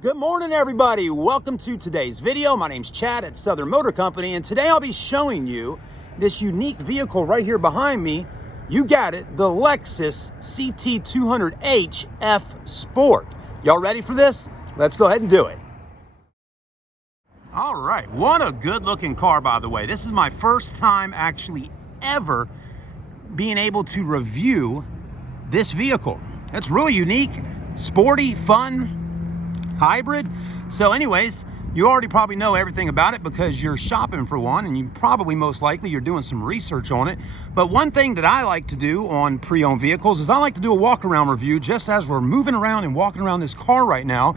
Good morning, everybody. Welcome to today's video. My name's Chad at Southern Motor Company, and today I'll be showing you this unique vehicle right here behind me. You got it, the Lexus CT200H F Sport. Y'all ready for this? Let's go ahead and do it. All right, what a good looking car, by the way. This is my first time actually ever being able to review this vehicle. It's really unique, sporty, fun, hybrid. So anyways, you already probably know everything about it because you're shopping for one, and you probably most likely you're doing some research on it. But one thing that I like to do on pre-owned vehicles is I like to do a walk around review just as we're moving around and walking around this car right now.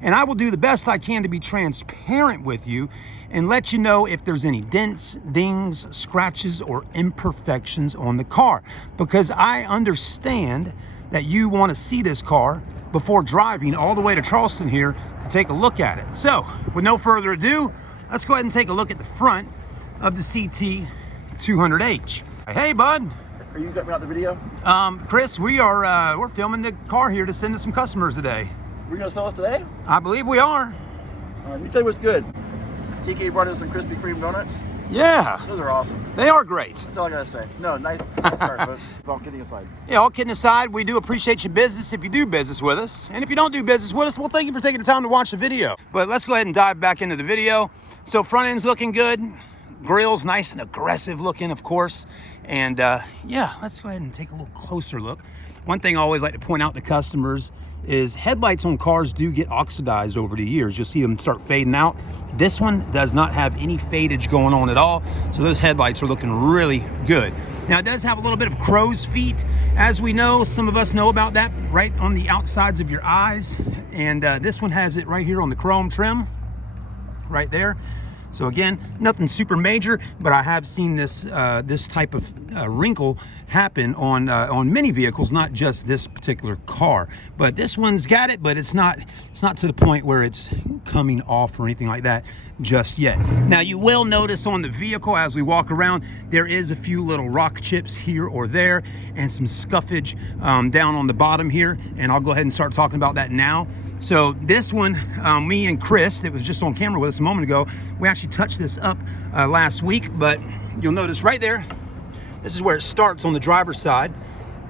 And I will do the best I can to be transparent with you and let you know if there's any dents, dings, scratches, or imperfections on the car, because I understand that you want to see this car before driving all the way to Charleston here to take a look at it. So with no further ado, let's go ahead and take a look at the front of the CT200H. Hey bud. Are you got me out the video? Chris, we're filming the car here to send to some customers today. We're gonna sell us today? I believe we are. Let me tell you what's good. TK brought in some Krispy Kreme donuts. Yeah. Those are awesome. They are great. That's all I gotta say. No, nice start, but it's all kidding aside. Yeah, all kidding aside, we do appreciate your business if you do business with us. And if you don't do business with us, well, thank you for taking the time to watch the video. But let's go ahead and dive back into the video. So front end's looking good. Grill's nice and aggressive looking, of course. And yeah, let's go ahead and take a little closer look. One thing I always like to point out to customers is headlights on cars do get oxidized over the years. You'll see them start fading out. This one does not have any fadage going on at all. So those headlights are looking really good. Now it does have a little bit of crow's feet. As we know, some of us know about that, right on the outsides of your eyes. And this one has it right here on the chrome trim, right there. So again, nothing super major, but I have seen this this type of wrinkle happen on many vehicles, not just this particular car. But this one's got it, but it's not to the point where it's coming off or anything like that just yet. Now you will notice on the vehicle as we walk around, there is a few little rock chips here or there and some scuffage down on the bottom here, and I'll go ahead and start talking about that now. So this one, me and Chris, that was just on camera with us a moment ago, we actually touched this up last week, but you'll notice right there, this is where it starts on the driver's side,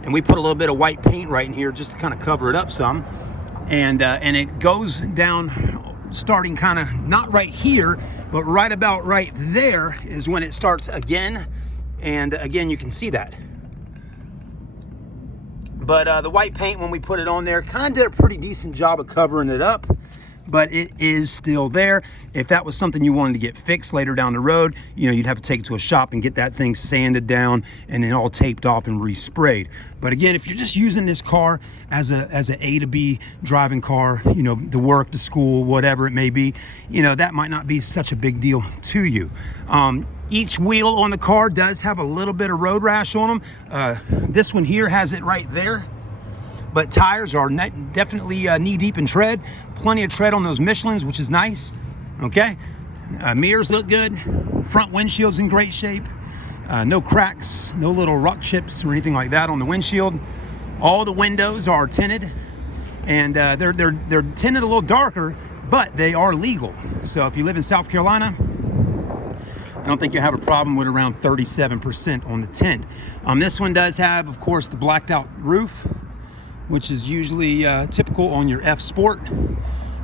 and we put a little bit of white paint right in here just to kind of cover it up some, and it goes down, starting kind of not right here, but right about right there is when it starts again, and again you can see that. But the white paint, when we put it on there, kind of did a pretty decent job of covering it up, but it is still there. If that was something you wanted to get fixed later down the road, you know, you'd have to take it to a shop and get that thing sanded down and then all taped off and resprayed. But again, if you're just using this car as an A to B driving car, you know, to work, to school, whatever it may be, you know, that might not be such a big deal to you. Each wheel on the car does have a little bit of road rash on them. This one here has it right there, but tires are definitely knee deep in tread. Plenty of tread on those Michelins, which is nice. Okay, mirrors look good. Front windshield's in great shape. No cracks, no little rock chips or anything like that on the windshield. All the windows are tinted, and they're tinted a little darker, but they are legal. So if you live in South Carolina, I don't think you have a problem with around 37% on the tint. This one does have, of course, the blacked out roof, which is usually typical on your F Sport.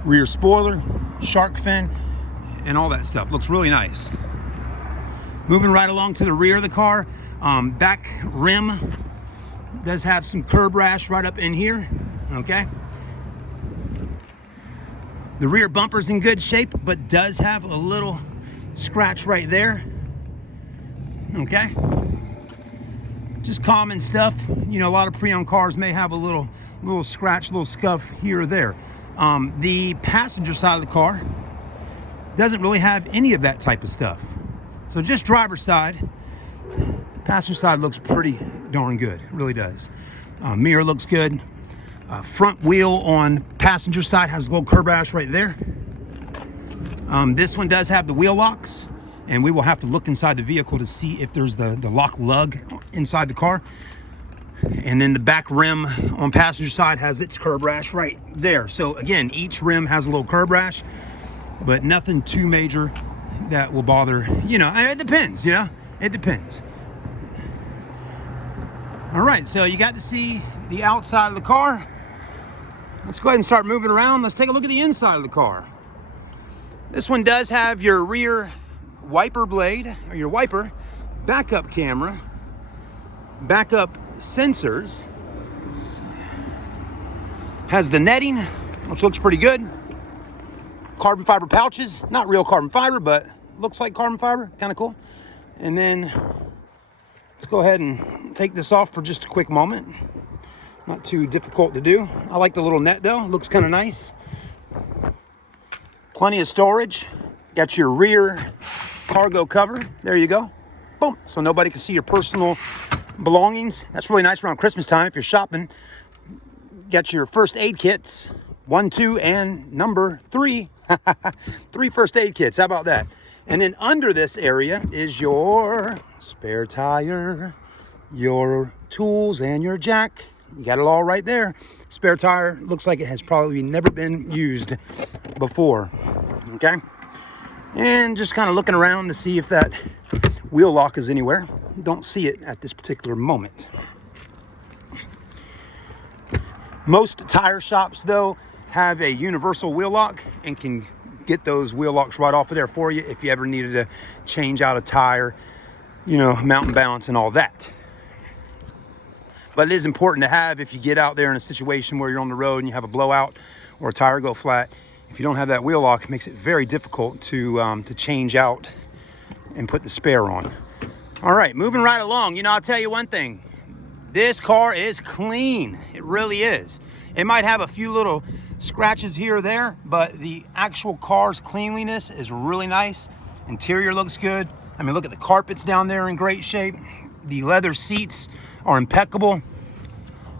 Rear spoiler, shark fin, and all that stuff. Looks really nice. Moving right along to the rear of the car, back rim does have some curb rash right up in here, okay? The rear bumper's in good shape, but does have a little scratch right there, okay? Just common stuff. You know, a lot of pre-owned cars may have a little scratch, little scuff here or there. The passenger side of the car doesn't really have any of that type of stuff. So just driver's side. Passenger side looks pretty darn good, it really does. Mirror looks good. Front wheel on passenger side has a little curb rash right there. This one does have the wheel locks, and we will have to look inside the vehicle to see if there's the lock lug inside the car. And then the back rim on passenger side has its curb rash right there. So again, each rim has a little curb rash, but nothing too major that will bother, you know, it depends, you know, it depends. All right, so you got to see the outside of the car. Let's go ahead and start moving around. Let's take a look at the inside of the car. This one does have your rear wiper blade, or your wiper, backup camera, backup sensors, has the netting, which looks pretty good. Carbon fiber pouches, not real carbon fiber, but looks like carbon fiber, kind of cool. And then let's go ahead and take this off for just a quick moment. Not too difficult to do. I like the little net though, looks kind of nice. Plenty of storage. Got your rear cargo cover, there you go. Boom, so nobody can see your personal belongings. That's really nice around Christmas time if you're shopping. Got your first aid kits, 1, 2, and number 3. 3 first aid kits, how about that? And then under this area is your spare tire, your tools, and your jack. You got it all right there. Spare tire looks like it has probably never been used before, okay? And just kind of looking around to see if that wheel lock is anywhere. Don't see it at this particular moment. Most tire shops though have a universal wheel lock and can get those wheel locks right off of there for you if you ever needed to change out a tire, you know, mountain balance and all that. But it is important to have if you get out there in a situation where you're on the road and you have a blowout or a tire go flat. If you don't have that wheel lock, it makes it very difficult to change out and put the spare on. All right, moving right along. You know, I'll tell you one thing. This car is clean. It really is. It might have a few little scratches here or there, but the actual car's cleanliness is really nice. Interior looks good. I mean, look at the carpets down there in great shape. The leather seats are impeccable.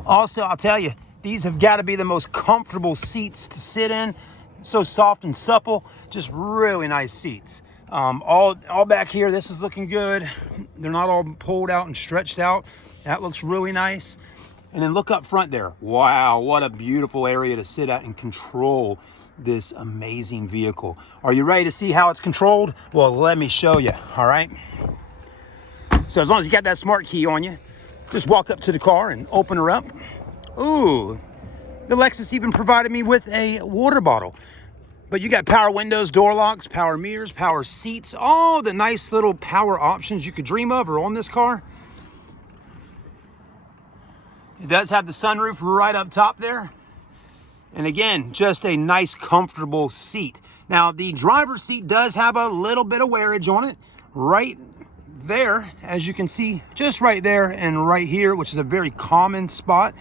Also, I'll tell you, these have got to be the most comfortable seats to sit in. So soft and supple, just really nice seats. All back here, this is looking good. They're not all pulled out and stretched out. That looks really nice. And then look up front there. Wow, what a beautiful area to sit at and control this amazing vehicle. Are you ready to see how it's controlled? Well, let me show you, all right? So as long as you got that smart key on you, just walk up to the car and open her up. Ooh, the Lexus even provided me with a water bottle. But you got power windows, door locks, power mirrors, power seats, all the nice little power options you could dream of are on this car. It does have the sunroof right up top there. And again, just a nice, comfortable seat. Now, the driver's seat does have a little bit of wearage on it right there, as you can see, just right there and right here, which is a very common spot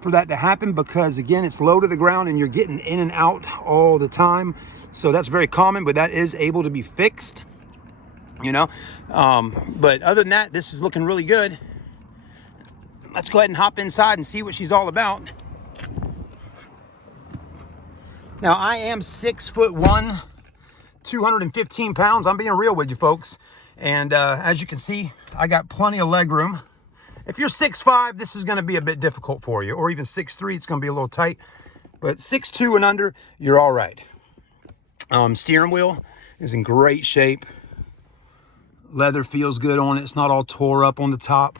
for that to happen because, again, it's low to the ground and you're getting in and out all the time. So that's very common, but that is able to be fixed, you know. But other than that, this is looking really good. Let's go ahead and hop inside and see what she's all about. Now, I am 6'1", 215 pounds. I'm being real with you folks. And as you can see, I got plenty of leg room. If you're 6'5", this is gonna be a bit difficult for you, or even 6'3", it's gonna be a little tight. But 6'2" and under, you're all right. Steering wheel is in great shape. Leather feels good on it. It's not all tore up on the top.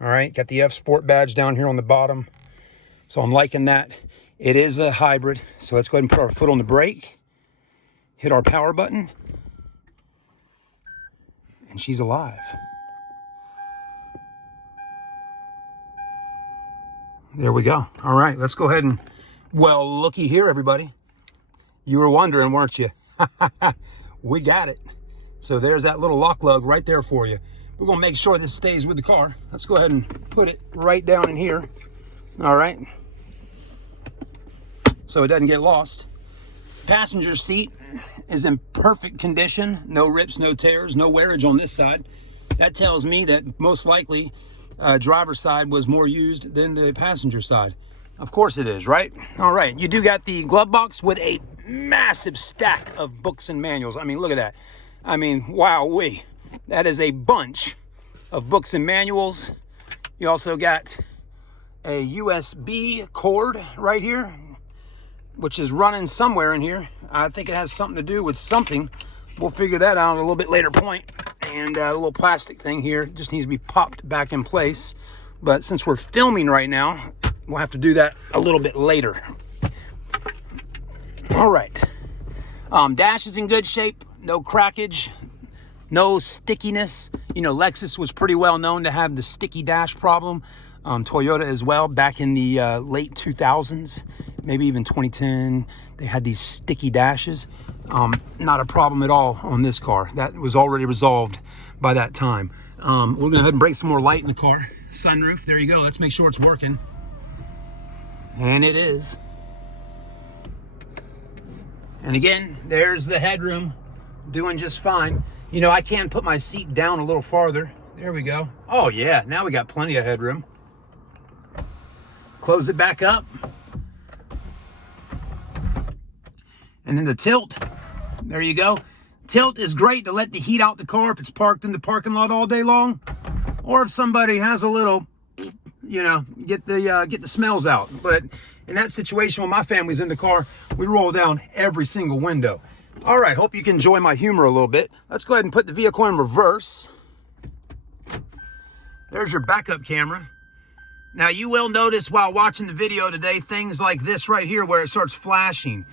All right, got the F Sport badge down here on the bottom. So I'm liking that. It is a hybrid. So let's go ahead and put our foot on the brake, hit our power button, and she's alive. There we go. All right, let's go ahead and, well, looky here, everybody. You were wondering, weren't you? We got it. So there's that little lock lug right there for you. We're gonna make sure this stays with the car. Let's go ahead and put it right down in here. All right. So it doesn't get lost. Passenger seat is in perfect condition. No rips, no tears, no wearage on this side. That tells me that most likely driver's side was more used than the passenger side. Of course it is, right? All right, you do got the glove box with a massive stack of books and manuals. I mean, look at that. I mean, wowee. That is a bunch of books and manuals. You also got a USB cord right here, which is running somewhere in here. I think it has something to do with something. We'll figure that out at a little bit later point. And a little plastic thing here just needs to be popped back in place. But since we're filming right now, we'll have to do that a little bit later. All right. Dash is in good shape. No crackage. No stickiness. You know, Lexus was pretty well known to have the sticky dash problem. Toyota as well, back in the late 2000s, maybe even 2010, they had these sticky dashes. Not a problem at all on this car. That was already resolved by that time. We're gonna go ahead and bring some more light in the car. Sunroof, there you go. Let's make sure it's working. And it is. And again, there's the headroom, doing just fine. You know, I can put my seat down a little farther. There we go. Oh yeah, now we got plenty of headroom. Close it back up. And then the tilt, there you go. Tilt is great to let the heat out the car if it's parked in the parking lot all day long. Or if somebody has a little, you know, get the smells out. But in that situation, when my family's in the car, we roll down every single window. All right, hope you can enjoy my humor a little bit. Let's go ahead and put the vehicle in reverse. There's your backup camera. Now you will notice while watching the video today, things like this right here where it starts flashing,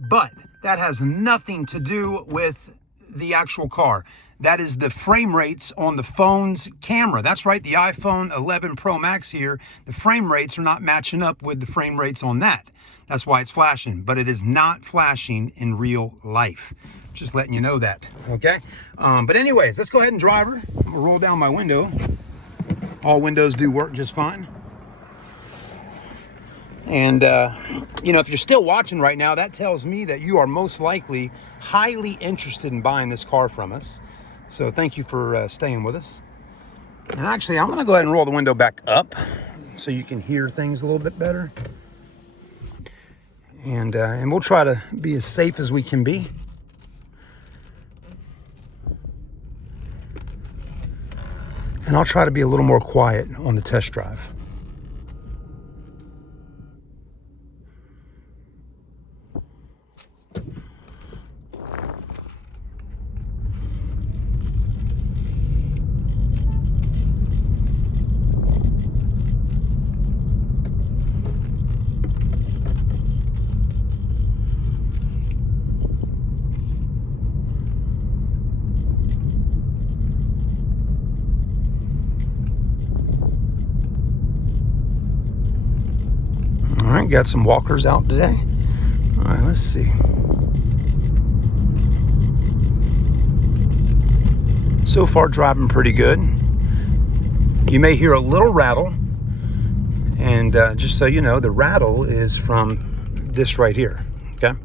but that has nothing to do with the actual car. That is the frame rates on the phone's camera. That's right, the iPhone 11 Pro Max here, the frame rates are not matching up with the frame rates on that. That's why it's flashing, but it is not flashing in real life. Just letting you know that, okay? But anyways, let's go ahead and drive her. I'm gonna roll down my window. All windows do work just fine. And, you know, if you're still watching right now, that tells me that you are most likely highly interested in buying this car from us. So thank you for staying with us. And actually, I'm going to go ahead and roll the window back up so you can hear things a little bit better. And we'll try to be as safe as we can be. And I'll try to be a little more quiet on the test drive. All right, got some walkers out today. All right, let's see. So far, driving pretty good. You may hear a little rattle. And just so you know, the rattle is from this right here, okay?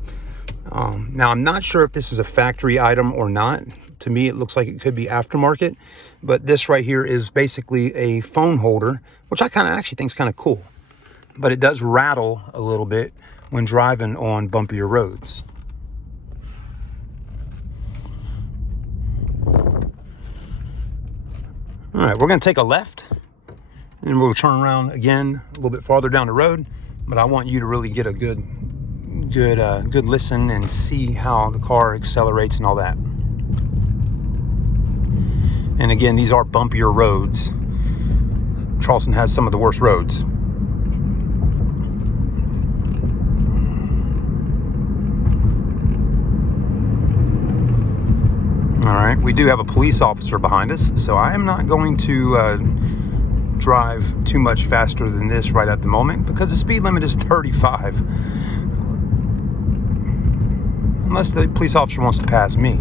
Now, I'm not sure if this is a factory item or not. To me, it looks like it could be aftermarket. But this right here is basically a phone holder, which I kind of actually think is kind of cool. But it does rattle a little bit when driving on bumpier roads. All right, we're gonna take a left and we'll turn around again a little bit farther down the road, but I want you to really get a good listen and see how the car accelerates and all that. And again, these are bumpier roads. Charleston has some of the worst roads. All right, we do have a police officer behind us, so I am not going to drive too much faster than this right at the moment because the speed limit is 35. Unless the police officer wants to pass me.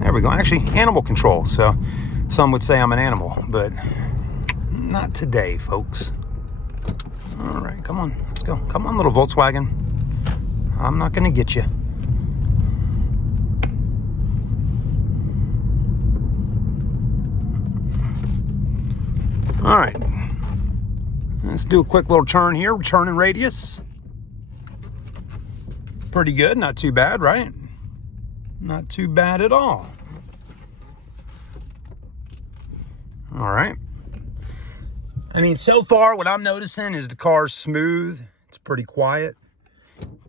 There we go. Actually, animal control. So some would say I'm an animal, but not today, folks. All right, come on, let's go. Come on, little Volkswagen. I'm not going to get you. All right, let's do a quick little turn here, turning radius. Pretty good, not too bad, right? Not too bad at all. All right. I mean, so far what I'm noticing is the car's smooth. It's pretty quiet.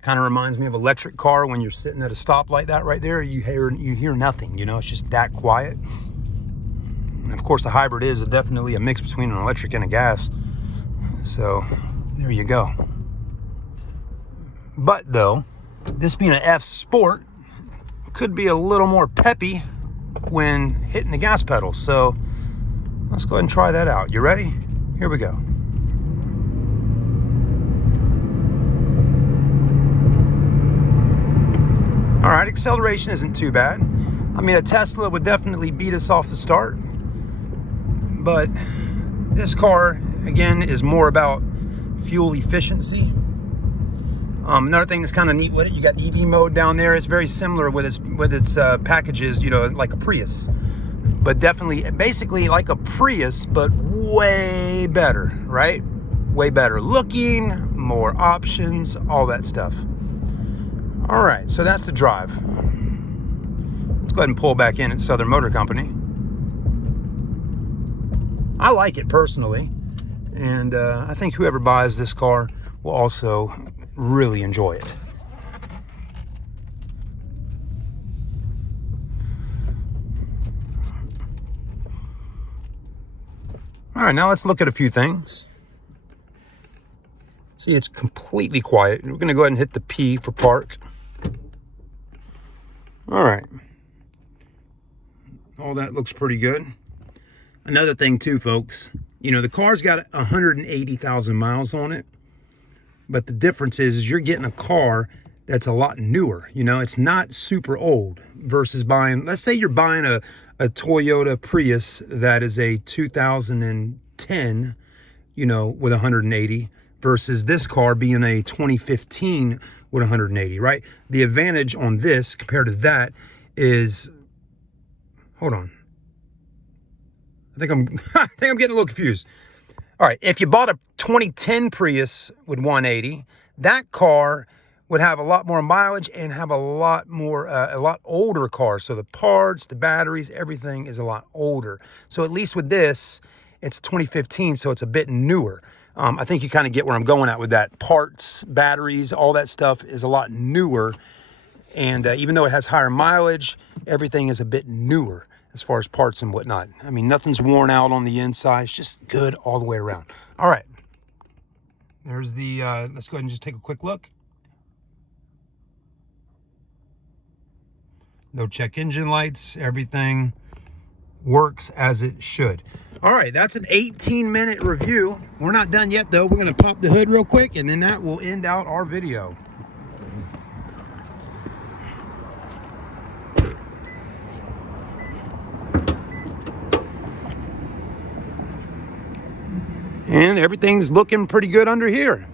Kind of reminds me of an electric car when you're sitting at a stoplight that right there, you hear nothing, you know, it's just that quiet. And of course the hybrid is definitely a mix between an electric and a gas. So there you go. But though, this being an F Sport, could be a little more peppy when hitting the gas pedal. So let's go ahead and try that out. You ready? Here we go. All right, acceleration isn't too bad. I mean, a Tesla would definitely beat us off the start, but this car, again, is more about fuel efficiency. Another thing that's kind of neat with it, you got EV mode down there. It's very similar with its packages, you know, like a Prius, but definitely, basically like a Prius, but way better, right? Way better looking, more options, all that stuff. All right, so that's the drive. Let's go ahead and pull back in at Southern Motor Company. I like it personally, and I think whoever buys this car will also really enjoy it. All right, now let's look at a few things. See, it's completely quiet. We're gonna go ahead and hit the P for park. All right. All that looks pretty good. Another thing too, folks, you know, the car's got 180,000 miles on it, but the difference is you're getting a car that's a lot newer. You know, it's not super old versus buying, let's say you're buying a Toyota Prius that is a 2010, you know, with 180 versus this car being a 2015 with 180, right? The advantage on this compared to that is, hold on. I think I'm getting a little confused. All right, if you bought a 2010 Prius with 180, that car would have a lot more mileage and have a lot older car. So the parts, the batteries, everything is a lot older. So at least with this, it's 2015, so it's a bit newer. I think you kind of get where I'm going at with that. Parts, batteries, all that stuff is a lot newer. And even though it has higher mileage, everything is a bit newer as far as parts and whatnot. I mean, nothing's worn out on the inside. It's just good all the way around. All right. There's the, let's go ahead and just take a quick look. No check engine lights. Everything works as it should. All right, that's an 18-minute review. We're not done yet, though. We're going to pop the hood real quick, and then that will end out our video. And everything's looking pretty good under here.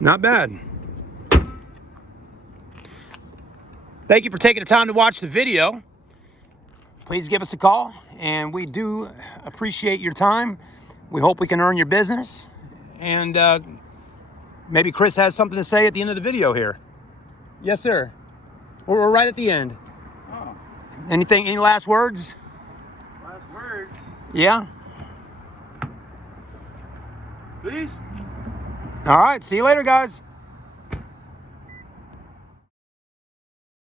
Not bad. Thank you for taking the time to watch the video. Please give us a call, and we do appreciate your time. We hope we can earn your business, and maybe Chris has something to say at the end of the video here. Yes, sir. We're right at the end. Oh. Any last words? Last words? Yeah? Please? All right, see you later, guys.